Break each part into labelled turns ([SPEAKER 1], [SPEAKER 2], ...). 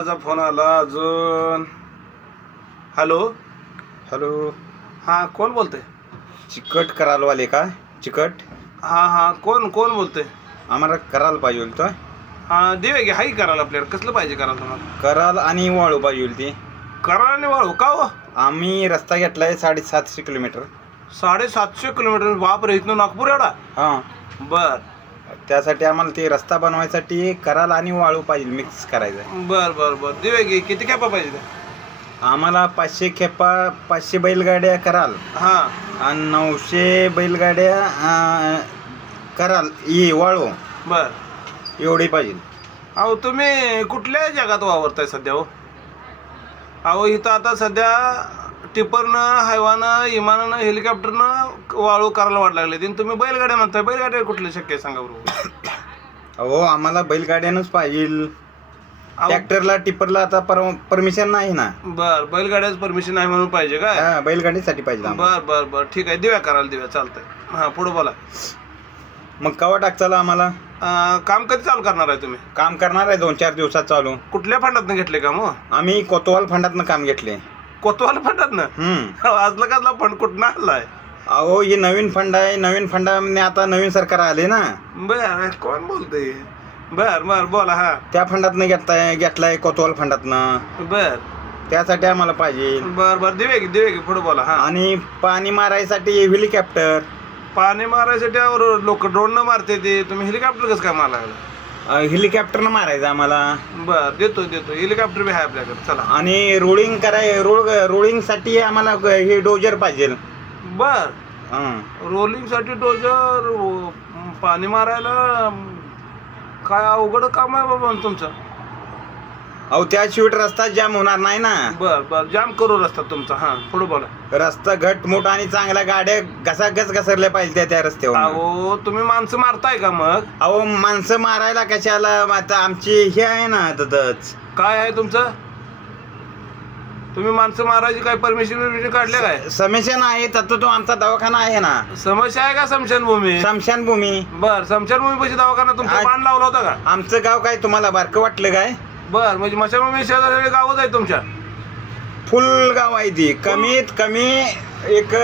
[SPEAKER 1] माझा फोन आला अजून. हॅलो?
[SPEAKER 2] हॅलो?
[SPEAKER 1] हां कोण बोलतंय?
[SPEAKER 2] चिकट करालवाले का? चिकट?
[SPEAKER 1] हां हां कोण कोण बोलतंय?
[SPEAKER 2] आम्हाला करायला पाहिजे होतं
[SPEAKER 1] हां देवे घे हाई करायला आपल्याला? कसलं पाहिजे करायला तुम्हाला?
[SPEAKER 2] कराल आणि वाळू पाहिजे होती ती.
[SPEAKER 1] करायला आणि वाळू? का हो?
[SPEAKER 2] आम्ही रस्ता घेतलाय साडेसातशे किलोमीटर.
[SPEAKER 1] साडेसातशे किलोमीटर? बापरे इथनं नागपूर एवढा?
[SPEAKER 2] हां.
[SPEAKER 1] बर.
[SPEAKER 2] त्यासाठी आम्हाला ते रस्ता बनवायसाठी कराल आणि वाळू पाहिजे मिक्स करायचं. आहे
[SPEAKER 1] बर बर बर. देवे घे किती कॅपा पाहिजे?
[SPEAKER 2] आम्हाला पाचशे खेपा पाचशे बैलगाड्या कराल.
[SPEAKER 1] हां.
[SPEAKER 2] आणि नऊशे बैलगाड्या अं, कराल. ये वाळू.
[SPEAKER 1] बर.
[SPEAKER 2] एवढी पाहिजे.
[SPEAKER 1] अहो तुम्ही कुठल्या जगात वावरताय सध्या हो? अहो इथं आता सध्या टिपरनं हैवानं इमानानं हेलिकॉप्टरनं वाळू करायला वाट लागले आणि तुम्ही बैलगाड्या म्हणताय बैलगाड्या कुठले शक्य आहे सांगा बरोबर
[SPEAKER 2] अहो आम्हाला बैलगाड्यानंच पाहिजे. ट्रॅक्टरला टिपरला आता परमिशन नाही ना.
[SPEAKER 1] बर बैलगाड्याच परमिशन आहे म्हणून पाहिजे काय?
[SPEAKER 2] हा बैलगाडीसाठी पाहिजे आम्हाला.
[SPEAKER 1] बर बर बर. ठीक आहे दिव्या करायला दिव्या चालतंय. हां पुढे बोला.
[SPEAKER 2] मग कवा टाकचाला आम्हाला?
[SPEAKER 1] अं, काम कधी चालू करणार आहे तुम्ही?
[SPEAKER 2] काम करणार आहे दोन चार दिवसात चालू.
[SPEAKER 1] कुठल्या फंडातनं घेतले काम हो?
[SPEAKER 2] आम्ही कोतवाल फंडातनं काम घेतले.
[SPEAKER 1] कोतवाल फंडातनं
[SPEAKER 2] हम्म.
[SPEAKER 1] आजला कसला फंड कुठं आणलाय?
[SPEAKER 2] अहो ही नवीन फंड आहे. नवीन फंडाने आता नवीन सरकार आले ना.
[SPEAKER 1] बर कोण बोलतंय? बर बर बोला हा.
[SPEAKER 2] त्या फंडातनं घेतलाय घेतलाय कोतवाल फंडातनं.
[SPEAKER 1] बर.
[SPEAKER 2] त्यासाठी आम्हाला पाहिजे.
[SPEAKER 1] बर बर दिवे की दिवे की पुढे बोला हा.
[SPEAKER 2] आणि पाणी मारायसाठी हेलिकॉप्टर.
[SPEAKER 1] पाणी मारायसाठी लोक ड्रोन न मारते ते. तुम्ही हेलिकॉप्टर कसं काय मारा लागला?
[SPEAKER 2] हेलिकॉप्टरनं मारायचं आम्हाला.
[SPEAKER 1] बर देतो देतो. हेलिकॉप्टर बी आहे आपल्याकडे. चला.
[SPEAKER 2] आणि रोलिंग कराय रोल रोलिंगसाठी आम्हाला हे डोजर पाहिजे.
[SPEAKER 1] बर.
[SPEAKER 2] हं.
[SPEAKER 1] रोलिंगसाठी डोजर पाणी मारायला अं, काय अवघड काम आहे बाबा तुमचं?
[SPEAKER 2] अहो त्याशिवाय रस्ता जाम होणार नाही ना.
[SPEAKER 1] बर बर. जाम करू रस्ता तुमचा. हा पुढे बोला.
[SPEAKER 2] रस्ता घट मोठ आणि चांगल्या गाड्या घसाघस घसरल्या पाहिजे त्या त्या रस्त्यावर
[SPEAKER 1] अहो तुम्ही माणसं मारताय का मग?
[SPEAKER 2] अहो माणसं मारायला कशाला? आता आमची हे आहे ना तसंच
[SPEAKER 1] काय आहे तुमचं? तुम्ही माणसं मारायची काय परमिशन परमिशन काढले काय?
[SPEAKER 2] समेशन आहे तसं तो आमचा दवाखाना आहे ना.
[SPEAKER 1] समस्या आहे का समशानभूमी
[SPEAKER 2] स्मशानभूमी
[SPEAKER 1] बर समशानभूमी पैसे दवाखाना तुमचा
[SPEAKER 2] आ-
[SPEAKER 1] बाण लावला होता का?
[SPEAKER 2] आमचं गाव काय तुम्हाला बारकं वाटलं काय?
[SPEAKER 1] बर म्हणजे मशानभूमी शेजारी गावच आहे तुमच्या?
[SPEAKER 2] फुल गाव आहे ती. कमीत कमी एक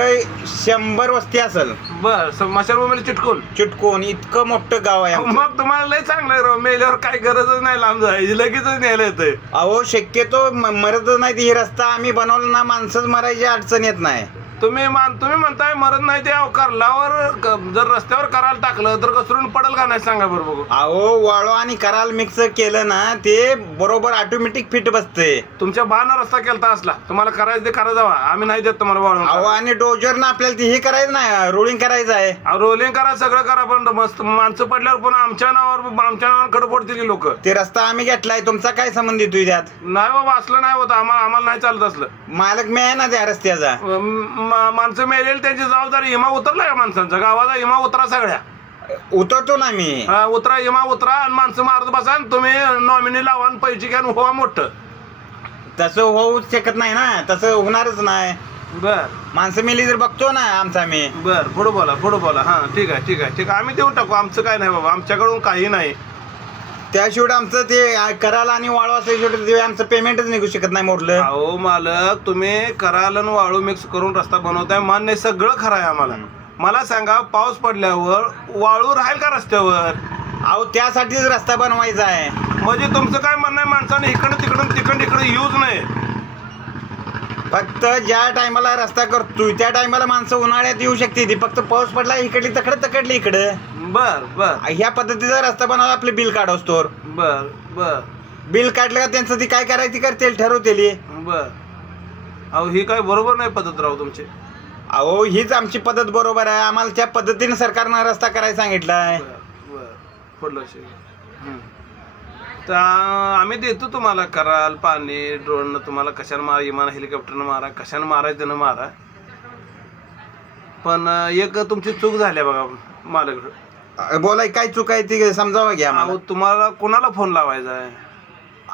[SPEAKER 2] शंभर वस्ती असेल.
[SPEAKER 1] बर मशानभूमीला चिटकून?
[SPEAKER 2] चिटकून इतकं मोठं गाव आहे आमचं.
[SPEAKER 1] मग तुम्हाला लय चांगलं आहे राव. मेल्यावर काय गरजच नाही लांब जायची लगेचच न्यायला येतंय.
[SPEAKER 2] अहो शक्यतो म- मरतच नाही ही रस्ता आम्ही बनवला ना माणसंच मरायची अडचण येत नाही.
[SPEAKER 1] तुम्ही मान तुम्ही म्हणताय मरत नाही ते अहो, करलावर क- जर रस्त्यावर करायला टाकलं तर घसरून पडेल का नाही सांगा बरं बघू.
[SPEAKER 2] अहो वाळू आणि कराल मिक्स केलं ना ते बरोबर ऑटोमॅटिक फिट बसते.
[SPEAKER 1] तुमच्या बाना रस्ता केलता असला तुम्हाला करायचं ते करा जावा. आम्ही नाही देत तुम्हाला
[SPEAKER 2] अहो
[SPEAKER 1] वाळून
[SPEAKER 2] आणि डोजर ना आपल्याला ते हे करायचं नाही रोलिंग करायचं आहे.
[SPEAKER 1] रोलिंग करा सगळं करा पण मस्त माणसं पडल्यावर पण आमच्या नावावर आमच्या नावावर कडे पडतील लोक.
[SPEAKER 2] ते रस्ता आम्ही घेतलाय तुमचा काय संबंध येतोय त्यात?
[SPEAKER 1] नाही बाबा असलं नाही होत आम्हाला आम्हाला नाही चालत असलं.
[SPEAKER 2] मालक मी आहे ना त्या रस्त्याचा.
[SPEAKER 1] म- म- माणसं मेलेली त्यांची जबाबदारी इमा उतरला का माणसांचा? गावाचा इमा उतरा सगळ्या.
[SPEAKER 2] उतरतो ना मी.
[SPEAKER 1] हा, उतरा इमा उतरा आणि माणसं मारत बसा आणि तुम्ही नॉमिनी लावा आणि पैसे घ्या आणि व्हा मोठं.
[SPEAKER 2] तसं होऊ शकत नाही ना तसं होणारच नाही.
[SPEAKER 1] बर.
[SPEAKER 2] माणसं मेली जर बघतो ना आमचा आम्ही
[SPEAKER 1] बर पुढं बोला पुढं बोला. हा ठीक आहे ठीक आहे ठीक आहे. आम्ही देऊन टाकू आमचं काय नाही बाबा आमच्याकडून काही नाही.
[SPEAKER 2] त्याशिवाय आमचं ते करायला आणि वाळू असल्याशिवाय ते आमचं पेमेंटच निघू शकत नाही मोठलं
[SPEAKER 1] अहो मालक तुम्ही कराल आणि वाळू मिक्स करून रस्ता बनवताय मान्य आहे, सगळं खरं आहे आम्हाला. मला सांगा पाऊस पडल्यावर वाळू राहील का रस्त्यावर?
[SPEAKER 2] अहो त्यासाठीच रस्ता बनवायचा आहे.
[SPEAKER 1] म्हणजे तुमचं काय म्हणणं आहे? माणसाने इकडं तिकडून तिकडं तिकडं यूज नाही
[SPEAKER 2] फक्त ज्या टायमाला रस्ता करतोय त्या टायमाला माणसं उन्हाळ्यात येऊ शकते. ती फक्त पाऊस पडला इकडली तकडे तकडली इकडं.
[SPEAKER 1] बर बर.
[SPEAKER 2] ह्या पद्धतीचा रस्ता बनवला आपले बिल काढवस तोर
[SPEAKER 1] बर बर.
[SPEAKER 2] बिल काढलं का त्यांचं ती काय करायची करतील ठरवतेली
[SPEAKER 1] बर. अहो ही काय बरोबर नाही पद्धत राव तुमची.
[SPEAKER 2] अहो हीच आमची पद्धत बरोबर आहे. आम्हाला त्या पद्धतीने सरकारनं रस्ता करायला सांगितलाय.
[SPEAKER 1] बर बर. पुढलं शे हं. तर आम्ही देतो तुम्हाला कराल पाणी ड्रोन तुम्हाला कशानं मारा विमान हेलिकॉप्टरनं मारा कशानं मारायचं त्यानं मारा. पण एक तुमची चूक झाली आहे बघा मालक.
[SPEAKER 2] बोलाय काय चूक आहे ती समजावं घ्या
[SPEAKER 1] अहो तुम्हाला कोणाला फोन लावायचा आहे?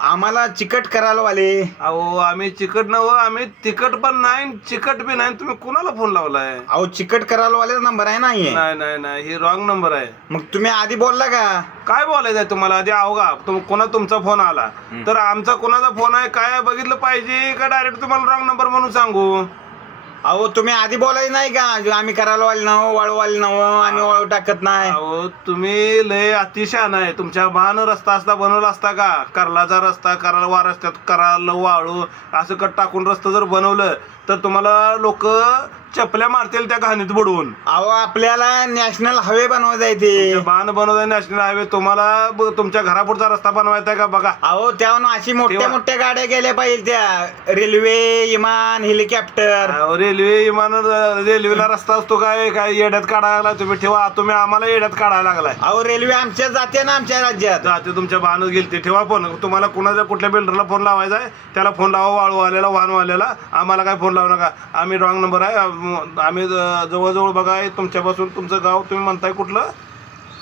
[SPEAKER 2] आम्हाला चिकट करायला वाले
[SPEAKER 1] अहो आम्ही चिकट नव आम्ही तिकट पण नाही चिकट बी नाही. तुम्ही कुणाला फोन लावलाय?
[SPEAKER 2] अहो चिकट करायला वाले नंबर आहे नाही
[SPEAKER 1] नाही नाही नाही. ही रॉंग नंबर आहे.
[SPEAKER 2] मग तुम्ही आधी बोलला का?
[SPEAKER 1] काय बोलायचंय तुम्हाला? आधी अवघा तुम कोणा तुमचा फोन आला. तर आमचा कोणाचा फोन आहे? काय आहे बघितलं पाहिजे का? डायरेक्ट तुम्हाला रॉंग नंबर म्हणून सांगू.
[SPEAKER 2] अहो तुम्ही आधी बोलायचं नाही का? आम्ही करायला वाल नव वाळू नव आम्ही वाळू टाकत नाही.
[SPEAKER 1] अहो तुम्ही लय अतिशान आहे. तुमच्या भान रस्ता असता बनवला असता का? करलाचा रस्ता करायला वा रस्त्यात करायला वाळू असं कट टाकून रस्ता जर बनवलं तर तुम्हाला लोक चपल्या मारतील त्या घाणीत बुडवून.
[SPEAKER 2] अहो आपल्याला नॅशनल हायवे बनवायचा आहे ते.
[SPEAKER 1] बाण बनवताय नॅशनल हायवे तुम्हाला ब- तुमच्या घरापुढचा रस्ता बनवायचा आहे का बघा.
[SPEAKER 2] अहो त्याहून अशी मोठ्या मोठ्या गाड्या गेल्या पाहिजे त्या. रेल्वे विमान हेलिकॉप्टर.
[SPEAKER 1] अहो, रेल्वे विमान रेल्वेला रस्ता असतो काय? काय येड्यात काढायला लागलाय तुम्ही? ठेवा तुम्ही आम्हाला येड्यात काढायला लागलाय.
[SPEAKER 2] अहो रेल्वे आमच्या जाते ना आमच्या राज्यात.
[SPEAKER 1] जाते तुमच्या वाहन गेलते. ठेवा फोन. तुम्हाला कुणाच्या कुठल्या बिल्डरला फोन लावायचा आहे त्याला फोन लावा वाळूवाल्याला वाहनवाल्याला आम्हाला काय फोन लावू नका. आम्ही रॉंग नंबर आहे. आम- आम्ही जवळजवळ बघा तुमच्यापासून तुमचं गाव तुम्ही म्हणताय कुठलं?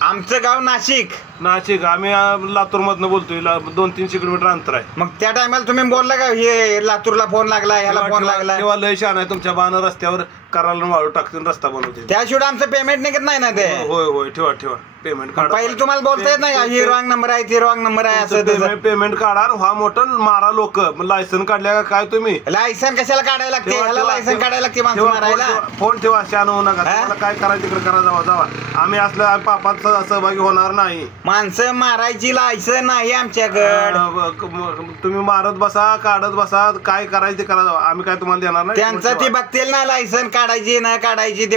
[SPEAKER 2] आमचं गाव नाशिक.
[SPEAKER 1] नाशिक. आम्ही लातूर मधनं बोलतोय. ला- दोन तीनशे किलोमीटर अंतर आहे.
[SPEAKER 2] मग त्या टायमाला तुम्ही बोलला का हे लातूरला फोन लागला ह्याला फोन लागला?
[SPEAKER 1] ठेवा लय छान आहे तुमच्या बाण रस्त्यावर. करायला वाळू टाकतील रस्ता बनवतील
[SPEAKER 2] त्याशिवाय आमचं पेमेंट निघत नाही ना ते.
[SPEAKER 1] होय होय ठेवा ठेवा. पेमेंट काढा.
[SPEAKER 2] पहिले तुम्हाला बोलता येत नाही का ही रॉंग नंबर आहे ती रॉंग नंबर आहे असं तसं
[SPEAKER 1] पेमेंट पेमेंट काढा आणि हा मोठं मारा लोक. लायसन काढल्या का काय तुम्ही?
[SPEAKER 2] लायसन कशाला काढायला लागते?
[SPEAKER 1] ठेवा,
[SPEAKER 2] ह्याला
[SPEAKER 1] ठेवा,
[SPEAKER 2] लायसन
[SPEAKER 1] ठेवा.
[SPEAKER 2] काढायला लागते माणसं
[SPEAKER 1] ठेवा,
[SPEAKER 2] मारायला.
[SPEAKER 1] फोन ठेवा, फोन ठेवा शान होऊ नका.
[SPEAKER 2] हा?
[SPEAKER 1] तुम्हाला काय करायचं तिकडे करा जावा जावा. आम्ही असलं आम्ही पापात सह- सहभागी होणार नाही.
[SPEAKER 2] माणसं मारायची लायसन नाही आमच्याकडे.
[SPEAKER 1] अं, ब- म- तुम्ही मारत बसा काढत बसा काय करायचं ते करा जावा. आम्ही काय तुम्हाला देणार नाही?
[SPEAKER 2] त्यांचं
[SPEAKER 1] ठेवा.
[SPEAKER 2] ती बघतील ना लायसन काढायची नाही काढायची ते